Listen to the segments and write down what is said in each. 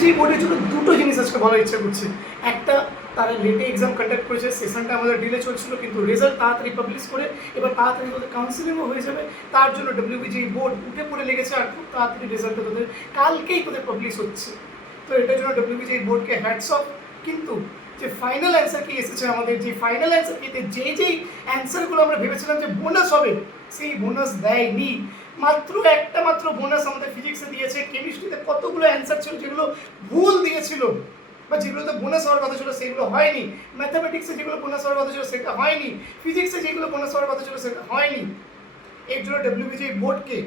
WBG বোর্ডের জন্য দুটো জিনিস আজকে বলার ইচ্ছা করছে। একটা, তারা লেটে এক্সাম কন্ডাক্ট করেছে, সেশনটা আমাদের ডিলে চলছিল, কিন্তু রেজাল্ট তাড়াতাড়ি পাবলিশ করে এবার তাড়াতাড়ি তোদের কাউন্সিলিংও হয়ে যাবে, তার জন্য ডব্লিউবিজি বোর্ড উঠে পড়ে লেগেছে আর খুব তাড়াতাড়ি রেজাল্টটা তোদের কালকেই তোদের পাবলিশ হচ্ছে। তো এটার জন্য ডব্লিউবিজি বোর্ডকে হ্যাটস অফ। কিন্তু যে ফাইনাল অ্যান্সার কি এসেছে আমাদের, যে ফাইনাল অ্যান্সার কিতে যেই অ্যান্সারগুলো আমরা ভেবেছিলাম যে বোনাস হবে, সেই বোনাস দেয়নি। মাত্র বোনাস আমাদের ফিজিক্সে দিয়েছে। কেমিস্ট্রিতে কতগুলো অ্যান্সার ছিল যেগুলো ভুল দিয়েছিল, বা যেগুলোতে বোনাস হওয়ার কথা ছিল সেগুলো হয়নি। ম্যাথামেটিক্সে যেগুলো বোনাস হওয়ার কথা ছিল সেটা হয়নি। ফিজিক্সে যেগুলো বোনাস হওয়ার কথা ছিল সেটা হয়নি। এর জন্য ডব্লিউবিজি বোর্ডকে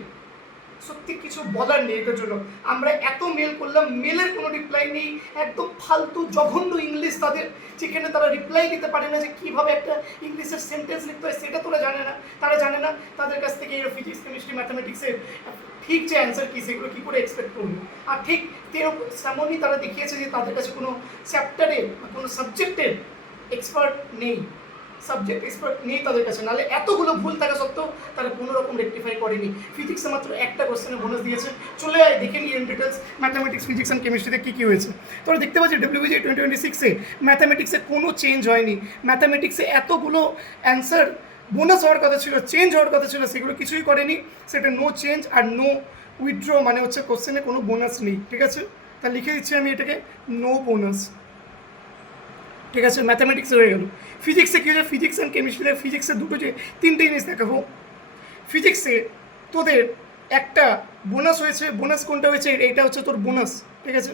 সত্যি কিছু বলার নেই। এটার জন্য আমরা এত মেল করলাম, মেলের কোনো রিপ্লাই নেই। একদম ফালতু জঘন্য ইংলিশ তাদের, যেখানে তারা রিপ্লাই দিতে পারে না যে কীভাবে একটা ইংলিশের সেন্টেন্স লিখতে হয় সেটা তোরা জানে না, তারা জানে না। তাদের কাছ থেকে এই ফিজিক্স কেমিস্ট্রি ম্যাথামেটিক্সের ঠিক যে অ্যান্সার কী সেগুলো কী করে এক্সপেক্ট করবো। আর ঠিক তেমনই তারা দেখিয়েছে যে তাদের কাছে কোনো চ্যাপ্টারে বা কোনো সাবজেক্টের এক্সপার্ট নেই, সাবজেক্ট এক্সপার্ট নেই তাদের কাছে। নাহলে এতগুলো ভুল থাকা সত্ত্বেও তারা কোনো রকম রেকটিফাই করেনি। ফিজিক্সে মাত্র একটা কোশ্চেনে বোনাস দিয়েছে। চলে আয় দেখে নিই in details mathematics, physics and কেমিস্ট্রিতে কী হয়েছে। তোরা দেখতে পাচ্ছি ডব্লিউবিজি 2026-এ ম্যাথামেটিক্সে কোনো চেঞ্জ হয়নি। ম্যাথামেটিক্সে এতগুলো অ্যান্সার বোনাস হওয়ার কথা ছিল, চেঞ্জ হওয়ার কথা ছিল, সেগুলো কিছুই করেনি। সেটা নো চেঞ্জ আর নো উইথড্র, মানে হচ্ছে কোশ্চেনে কোনো বোনাস নেই। ঠিক আছে, তা লিখে দিচ্ছি আমি এটাকে নো বোনাস। ঠিক আছে, ম্যাথামেটিক্সে হয়ে গেল। ফিজিক্সে কী হয়েছে, ফিজিক্স অ্যান্ড কেমিস্ট্রিতে ফিজিক্সে দুটো যে তিনটে জিনিস দেখাবো। ফিজিক্সে তোদের একটা বোনাস হয়েছে। বোনাস কোনটা হয়েছে, এইটা হচ্ছে তোর বোনাস। ঠিক আছে,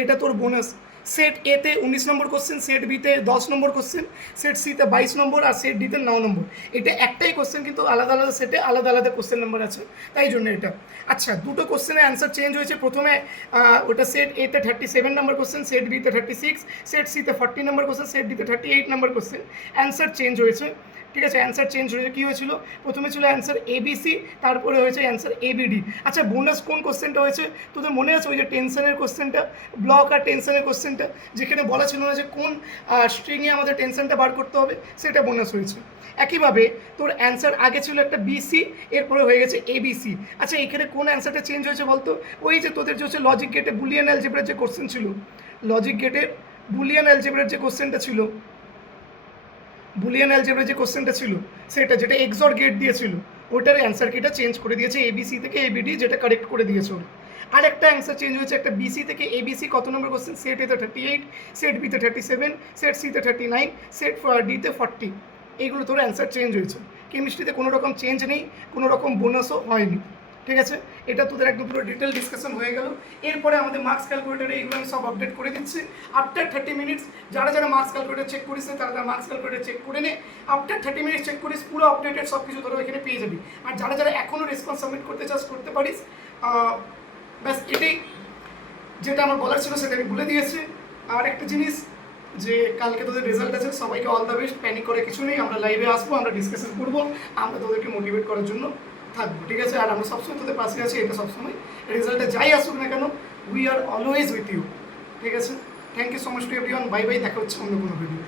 এটা তোর বোনাস। সেট এতে 19 নম্বর কোশ্চেন, সেট বিতে 10 নম্বর কোশ্চেন, সেট সিতে 22 নম্বর আর সেট ডিতে 9 নম্বর। এটা একটাই কোশ্চেন কিন্তু আলাদা আলাদা সেটে আলাদা আলাদা কোশ্চেন নাম্বার আছে, তাই জন্য এটা। আচ্ছা, দুটো কোশ্চেনের অ্যান্সার চেঞ্জ হয়েছে। প্রথমে ওটা সেট এতে 37 নম্বর কোশ্চেন, সেট বিতে 36, সেট সিতে 40 নম্বর কোশ্চেন, সেট ডিতে 38 নম্বর কোশ্চেন। অ্যান্সার চেঞ্জ হয়েছে। ঠিক আছে, অ্যান্সার চেঞ্জ হয়েছে। কী হয়েছিল, প্রথমে ছিল অ্যান্সার এবিসি, তারপরে হয়েছে অ্যান্সার এবিডি। আচ্ছা, বোনাস কোন কোশ্চেনটা হয়েছে তোদের মনে আছে, ওই যে টেনশনের কোশ্চেনটা, ব্লক আর টেনশনের কোশ্চেনটা, যেখানে বলা ছিল না যে কোন স্ট্রিংয়ে আমাদের টেনশনটা বার করতে হবে, সেটা বোনাস হয়েছে। একইভাবে তোর অ্যান্সার আগে ছিল একটা বিসি, এরপরে হয়ে গেছে এবিসি। আচ্ছা, এখানে কোন অ্যান্সারটা চেঞ্জ হয়েছে বলতো, ওই যে তোদের যে হচ্ছে লজিক গেটে বুলিয়ান অ্যালজেব্রার যে কোশ্চেন ছিল, লজিক গেটের বুলিয়ান অ্যালজেব্রার যে কোশ্চেনটা ছিল, বুলিয়ান অ্যালজেব্রার যে কোশ্চেনটা ছিল সেটা, যেটা এক্সঅর গেট দিয়েছিল, ওটার অ্যান্সার কিটা চেঞ্জ করে দিয়েছে এবিসি থেকে এবিডি, যেটা কারেক্ট করে দিয়েছে ওরা। আর একটা অ্যান্সার চেঞ্জ হয়েছে, একটা বিসি থেকে এবিসি কত নম্বর কোশ্চেন, সেট এতে 38, সেট বিতে 37, সেট সিতে 39, সেট ডিতে 40। এইগুলো তোর অ্যান্সার চেঞ্জ হয়েছে। কেমিস্ট্রিতে কোনো রকম চেঞ্জ নেই, কোনো রকম বোনাসও হয়নি। ঠিক আছে, এটা তোদের একদম পুরো ডিটেল ডিসকাশন হয়ে গেল। এরপরে আমাদের মার্কস ক্যালকুলেটারে এগুলো আমি সব আপডেট করে দিচ্ছি। আফটার 30 মিনিটস যারা যারা মার্কস ক্যালকুলেটার চেক করিস তারা তারা মার্কস ক্যালকুলেটার চেক করে নে। আফটার 30 মিনিটস চেক করিস, পুরো আপডেটেড সব কিছু তোরা এখানে পেয়ে যাবি। আর যারা যারা এখনও রেসপন্স সাবমিট করতে চাস করতে পারিস। ব্যাস এটাই যেটা আমার বলার ছিল, সেটা আমি বলে দিয়েছি। আর একটা জিনিস, যে কালকে তোদের রেজাল্ট আছে, সবাইকে অল দ্য বেস্ট। প্যানিক করে কিছু নেই, আমরা লাইভে আসবো, আমরা ডিসকাশন করবো, আমরা তোদেরকে মোটিভেট করার জন্য থাকবো। ঠিক আছে, আর আমরা সবসময় তোদের পাশে আছি। এটা সবসময় রেজাল্টে যাই আসুক না কেন, we are always with you. ঠিক আছে, thank you so much to everyone. Bye bye, দেখা হচ্ছে অন্য কোনো ভিডিও।